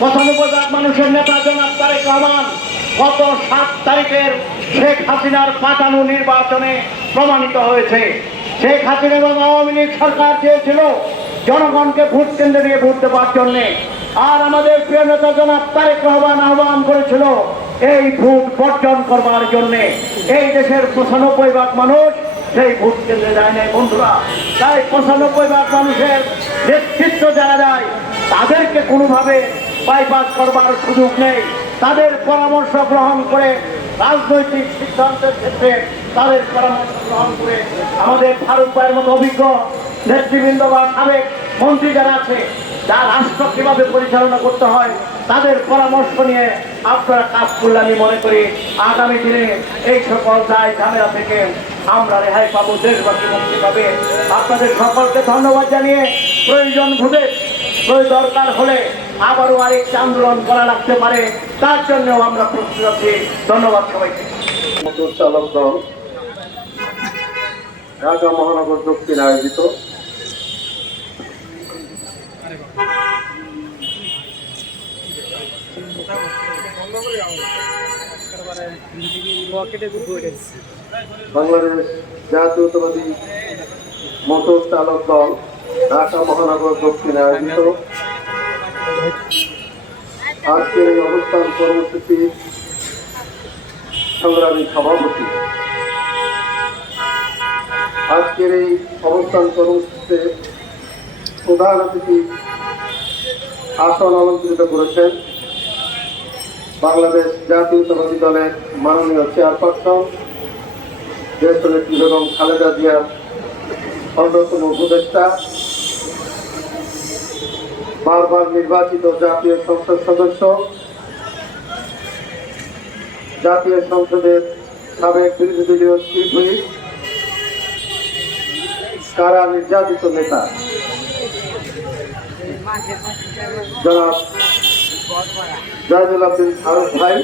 পঁচানব্বই লাখ মানুষের নেতা জনাব তারেক রহমান গত সাত তারিখের শেখ হাসিনার পাতানো নির্বাচনে প্রমাণিত হয়েছে। শেখ হাসিনা এবং আওয়ামী লীগ সরকার চেয়েছিল জনগণকে ভোট কেন্দ্রে নিয়ে ভোট দেওয়ার জন্যে। আর আমাদের প্রিয় নেতা জনাব তারেক রহমান আহ্বান করেছিল এই ভোট বর্জন করবার জন্যে। এই দেশের পঁচানব্বই ভাগ মানুষ সেই ভোট কেন্দ্রে যায় না বন্ধুরা। তাই পঁচানব্বই ভাগ মানুষের নেতৃত্ব যারা যায় তাদেরকে কোনোভাবে বাইপাস করবার সুযোগ নেই। তাদের পরামর্শ গ্রহণ করে রাজনৈতিক সিদ্ধান্তের ক্ষেত্রে তাদের পরামর্শ গ্রহণ করে আমাদের ফারুক ভাইয়ের মতো অভিজ্ঞ নেতৃবৃন্দ বা সাবেক মন্ত্রী যারা আছে, যা রাষ্ট্র কীভাবে পরিচালনা করতে হয়, তাদের পরামর্শ নিয়ে আপনারা কাজ করলে আমি মনে করি আগামী দিনে এই সকল দায় ঝামেলা থেকে আমরা রেহাই পাবো, দেশবাসী মুক্তি পাবে। আপনাদের সকলকে ধন্যবাদ জানিয়ে প্রয়োজন ভুলে দরকার হলে আবারও আরেকটা আন্দোলন করা লাগতে পারে। তার জন্য আমরা প্রস্তুত আছি। ধন্যবাদ সবাইকে। চালক দল ঢাকা মহানগর দক্ষিণ আয়োজিত। বাংলাদেশ জাতীয়তাবাদী মোটর চালক দল ঢাকা মহানগর দক্ষিণ আয়োজিত। আজকের এই অবস্থান কর্মসূচি সংগ্রামী সভাপতি। আজকের এই অবস্থান কর্মসূচিতে প্রধান অতিথি আসন অলঙ্কৃত করেছেন বাংলাদেশ জাতীয়তাবাদী দলের মাননীয় চেয়ারপারসন, জ্যেষ্ঠ নেত্রী বেগম খালেদা জিয়ার অন্যতম উপদেষ্টা। বারবার নির্বাচিত জাতীয় সংসদ সদস্য, জাতীয় সংসদের সাবেক বিরোধী দলীয় চিফ হুইপ কারা নির্যাতিত নেতা? জনাব জাহিদুল আব্দিন ফারুক ভাই,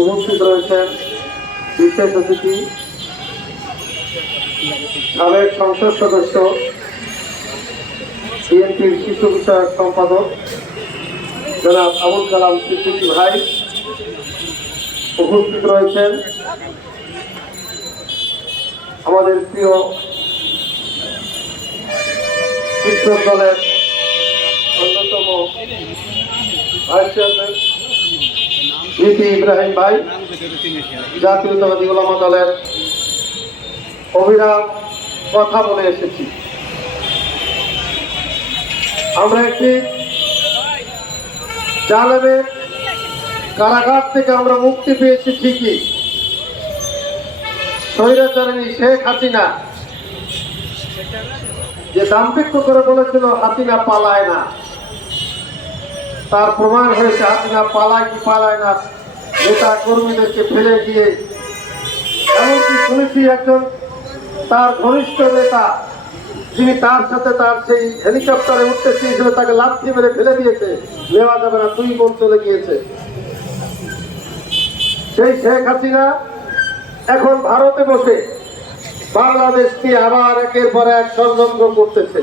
উপস্থিত রয়েছেন বিশেষ অতিথি, সাবেক সংসদ সদস্য বিএনপির শিশু বিষয়ক সম্পাদক জনাব আবুল কালাম সিদ্দিকী ভাই উপস্থিত রয়েছেন। আমাদের প্রিয় শিক্ষক দলের অন্যতম ভাইস চেয়ারম্যান ইব্রাহিম ভাই, জাতীয়তাবাদী ওলামা দলের অভিরাম কথা বলে এসেছি। আমরা একটি জালেমের কারাগার থেকে আমরা মুক্তি পেয়েছি ঠিকই। স্বৈরাচারিণী শেখ হাসিনা যে দাম্পিক্য করে বলেছিল, হাসিনা পালায় না। তার প্রমাণ হয়েছে, হাসিনা পালায় কি পালায় না? নেতা কর্মীদেরকে ফেলে দিয়ে। এমনকি শুনেছি একজন তার ঘনিষ্ঠ নেতা যিনি তার সাথে তার সেই হেলিকপ্টারে উঠতে চেয়েছিল তাকে লাথি মেরে ফেলে দিয়েছে। নেওয়া যাবে না, দুই বোন চলে গিয়েছে। সেই শেখ হাসিনা এখন ভারতে বসে। বাংলাদেশকে আবার একের পর এক ষড়যন্ত্র করতেছে।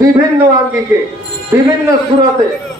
বিভিন্ন আঙ্গিকে, বিভিন্ন সুরাতে